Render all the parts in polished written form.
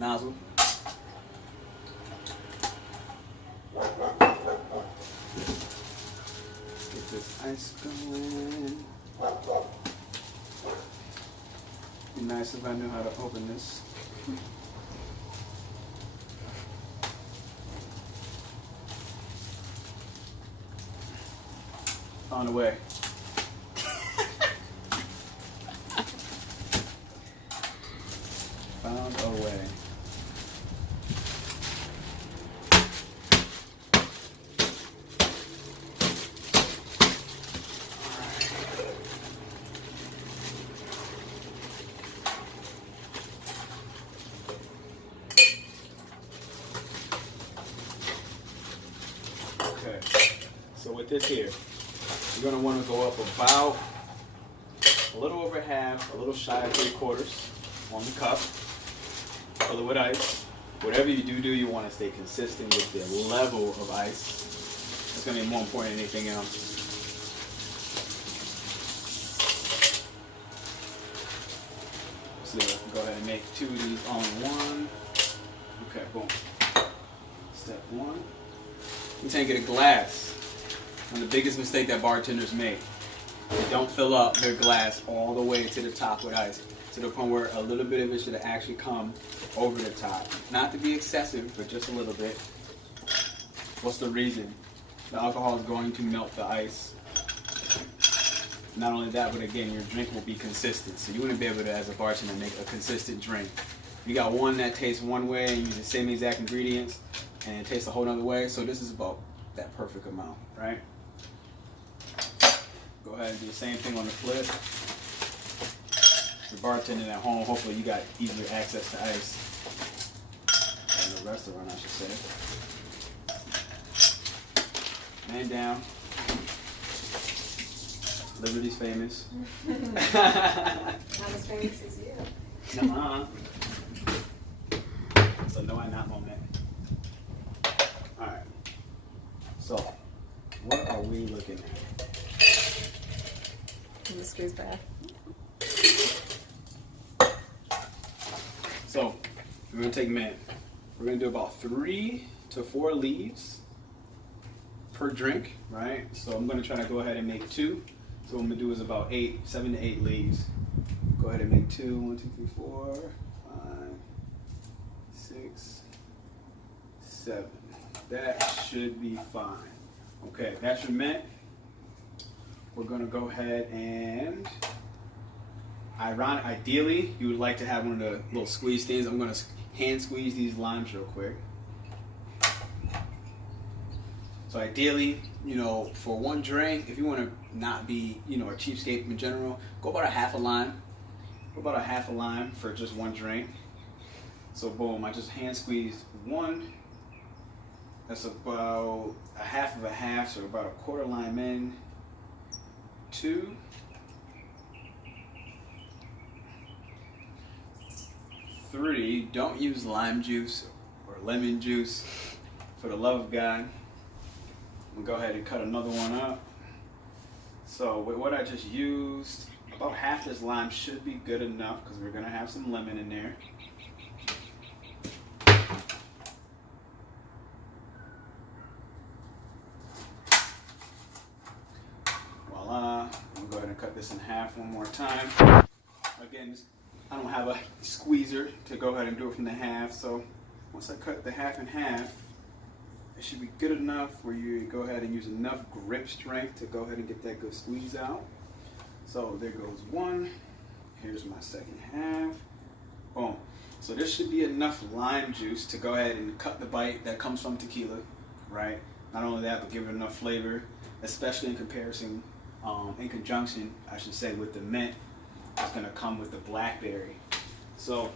nozzle. Get this ice going. Be nice if I knew how to open this. On the way. Found a way. Okay, so with this here, you're going to want to go up about a little over half, a little shy of 3/4 on the cup. Fill it with ice. Whatever you do, you want to stay consistent with the level of ice. That's going to be more important than anything else. So go ahead and make 2 of these all in one. Okay, boom. Step 1. You can get a glass. One of the biggest mistake that bartenders make. They don't fill up their glass all the way to the top with ice, to the point where a little bit of it should actually come over the top. Not to be excessive, but just a little bit. What's the reason? The alcohol is going to melt the ice. Not only that, but again, your drink will be consistent. So you want to be able to, as a bartender, make a consistent drink. You got one that tastes one way and use the same exact ingredients, and it tastes a whole other way. So this is about that perfect amount, right? Go ahead and do the same thing on the flip. If you're bartending at home, hopefully you got easier access to ice. Or in the restaurant, I should say. Man down. Liberty's famous. Not as famous as you. Nuh-uh. So no, I'm not moment. Alright. So, what are we looking at? And the squeeze back. So, we're going to take mint. We're going to do about 3 to 4 leaves per drink, right? So I'm going to try to go ahead and make 2. So what I'm going to do is about 7 to 8 leaves. Go ahead and make 2. 1, 2, 3, 4, 5, 6, 7. That should be fine. Okay, that's your mint. We're going to go ahead and, ideally, you would like to have one of the little squeeze things. I'm going to hand squeeze these limes real quick. So ideally, for one drink, if you want to not be, a cheapskate in general, go about a half a lime. Go about a half a lime for just one drink. So boom, I just hand squeezed 1. That's about a half of a half, so about a quarter lime in. 2. 3, don't use lime juice or lemon juice, for the love of God. I'm gonna go ahead and cut another one up. So with what I just used, about half this lime should be good enough because we're gonna have some lemon in there. Voila, I'm gonna go ahead and cut this in half one more time. Again, I don't have a squeezer to go ahead and do it from the half, so once I cut the half in half, it should be good enough where you go ahead and use enough grip strength to go ahead and get that good squeeze out. So there goes 1. Here's my second half. Boom. So this should be enough lime juice to go ahead and cut the bite that comes from tequila, right? Not only that, but give it enough flavor, especially in comparison, in conjunction, I should say, with the mint. It's gonna come with the blackberry. So,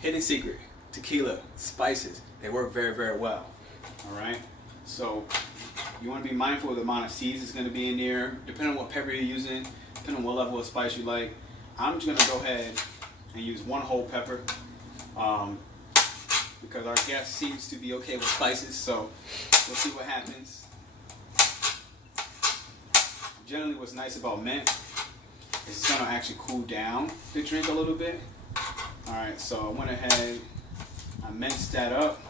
hidden secret. Tequila, spices, they work very, very well. All right. So you want to be mindful of the amount of seeds that's going to be in there, depending on what pepper you're using, depending on what level of spice you like. I'm just going to go ahead and use 1 whole pepper because our guest seems to be okay with spices. So we'll see what happens. Generally, what's nice about mint it's gonna actually cool down the drink a little bit. All right, so I went ahead, I minced that up.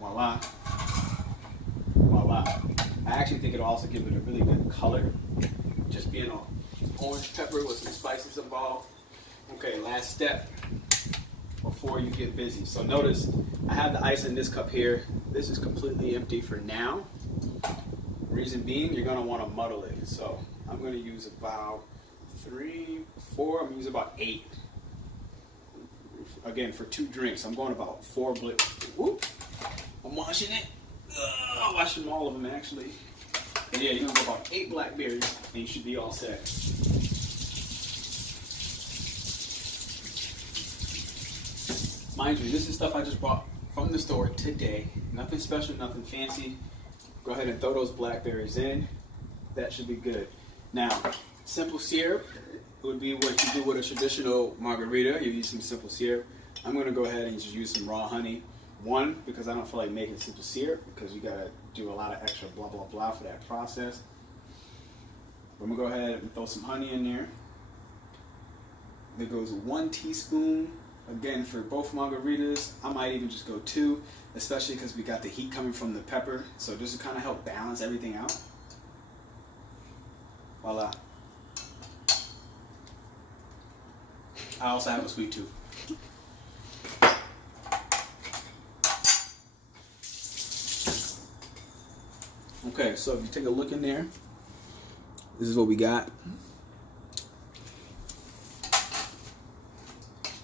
Voila. Voila. I actually think it'll also give it a really good color. Just being an orange pepper with some spices involved. Okay, last step before you get busy. So notice I have the ice in this cup here. This is completely empty for now. Reason being, you're gonna wanna muddle it. So I'm gonna use about 3, 4, I'm gonna use about 8. Again, for 2 drinks, I'm going about 4 whoop. I'm washing it. I'm washing all of them actually. And yeah, you're gonna go about 8 blackberries and you should be all set. Mind you, this is stuff I just bought from the store today. Nothing special, nothing fancy. Go ahead and throw those blackberries in. That should be good. Now, simple syrup would be what you do with a traditional margarita. You use some simple syrup. I'm gonna go ahead and just use some raw honey. One, because I don't feel like making simple syrup because you gotta do a lot of extra blah blah blah for that process. I'm gonna go ahead and throw some honey in there. There goes 1 teaspoon. Again, for both margaritas, I might even just go 2, especially because we got the heat coming from the pepper. So just to kind of help balance everything out. Voila. I also have a sweet tooth. Okay, so if you take a look in there, this is what we got.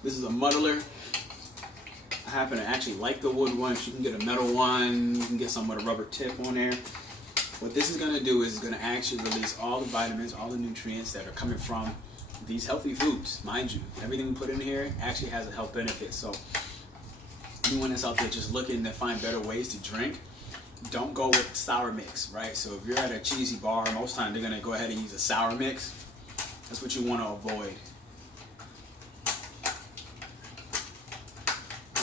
This is a muddler. I happen to actually like the wood one. You can get a metal one. You can get some with a rubber tip on there. What this is going to do is it's going to actually release all the vitamins, all the nutrients that are coming from these healthy foods. Mind you, everything we put in here actually has a health benefit. So anyone that's out there just looking to find better ways to drink, don't go with sour mix, right? So if you're at a cheesy bar, most times they're gonna go ahead and use a sour mix. That's what you want to avoid.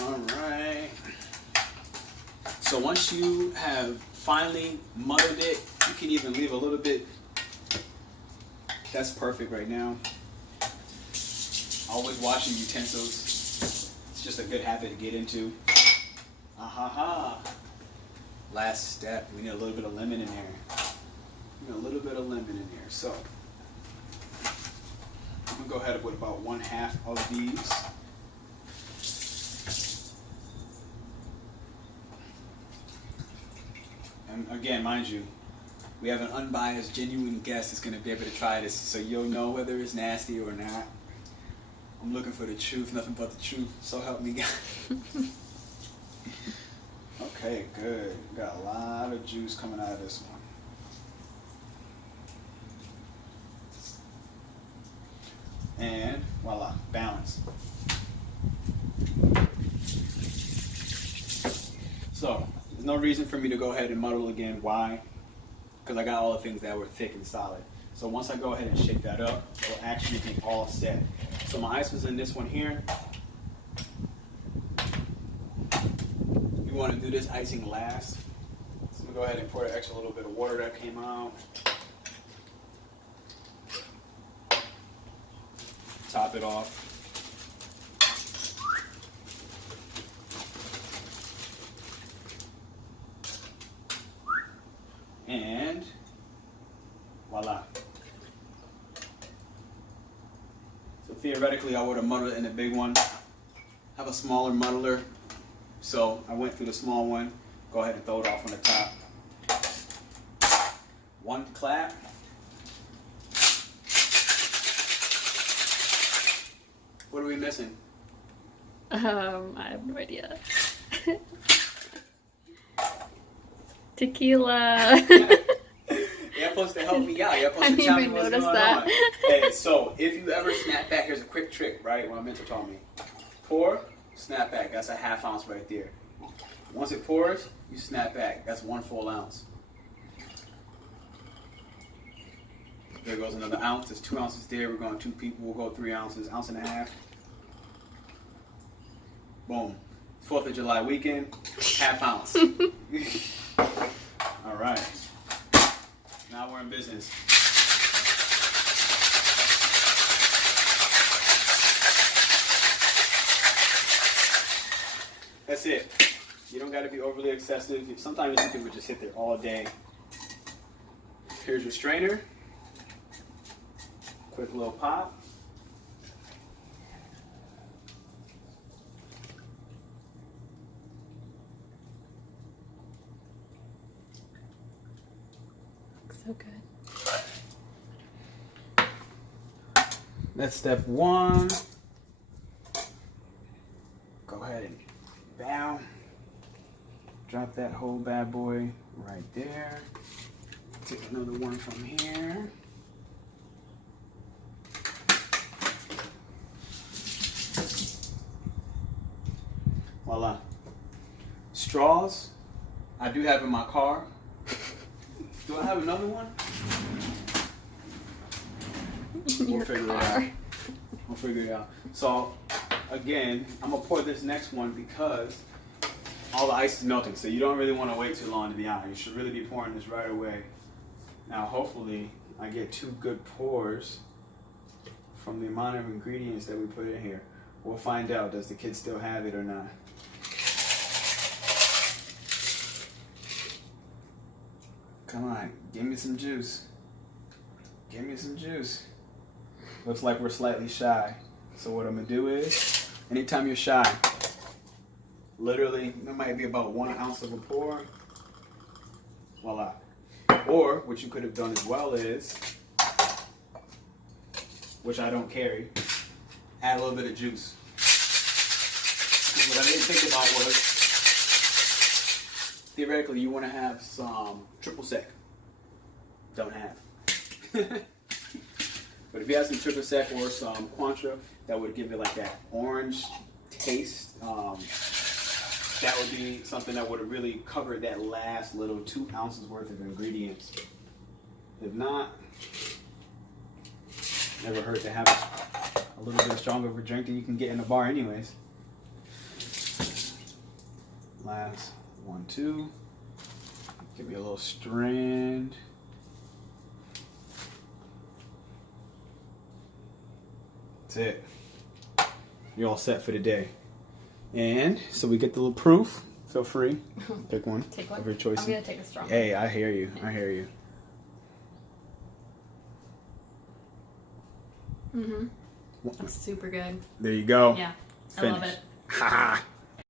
All right. So once you have finally muddled it, you can even leave a little bit. That's perfect right now. Always washing utensils. It's just a good habit to get into. Ha. Last step, we need a little bit of lemon in there. We need a little bit of lemon in there. So I'm gonna go ahead with about 1/2 of these. And again, mind you, we have an unbiased, genuine guest that's gonna be able to try this, so you'll know whether it's nasty or not. I'm looking for the truth, nothing but the truth. So help me God. Okay, good. We got a lot of juice coming out of this one. And voila, balance. So, there's no reason for me to go ahead and muddle again. Why? Because I got all the things that were thick and solid. So once I go ahead and shake that up, it'll actually be all set. So my ice was in this one here. You want to do this icing last. So I'm going to go ahead and pour an extra little bit of water that came out. Top it off. And voila. So theoretically I would have muddled it in the big one. I have a smaller muddler, so I went through the small one. Go ahead and throw it off on the top. One clap. What are we missing? I have no idea. Tequila. You're supposed to help me out. You're supposed I to didn't tell me even what's notice going that. on. Hey, so if you ever snap back, here's a quick trick, right? What my mentor told me. Pour, snap back. That's a 1/2 ounce right there. Once it pours, you snap back. That's 1 full ounce. There goes another ounce. There's 2 ounces there. We're going 2 people. We'll go 3 ounces. 1.5 ounces. Boom. 4th of July weekend. 1/2 ounce. All right. Now we're in business. business. That's it. You don't got to be overly excessive. Sometimes you can just sit there all day. Here's your strainer. Quick little pop. Looks so good. That's step one. Go ahead and bow. Drop that whole bad boy right there. Take another one from here. Voila. Straws, I do have in my car. Do I have another one? We'll figure it out. We'll figure it out. So, again, I'm gonna pour this next one because all the ice is melting. So you don't really want to wait too long to be honest. You should really be pouring this right away. Now, hopefully, I get 2 good pours from the amount of ingredients that we put in here. We'll find out. Does the kid still have it or not? Come on, give me some juice. Give me some juice. Looks like we're slightly shy. So what I'm gonna do is, anytime you're shy, literally, there might be about 1 ounce of a pour. Voila. Or what you could have done as well is, which I don't carry, add a little bit of juice. What I didn't think about was, theoretically, you want to have some triple sec. Don't have. But if you have some triple sec or some Cointreau, that would give it like that orange taste. That would be something that would have really covered that last little 2 ounces worth of ingredients. If not, never hurt to have a little bit stronger of a drink than you can get in a bar anyways. Last 1, 2. Give me a little strand. That's it. You're all set for the day. And so we get the little proof. Feel free. Pick one. Take one. Of your choice. I'm gonna take a strong one. Hey, I hear you. I hear you. That's super good. There you go. Yeah, I Finish. love it. Ha ha.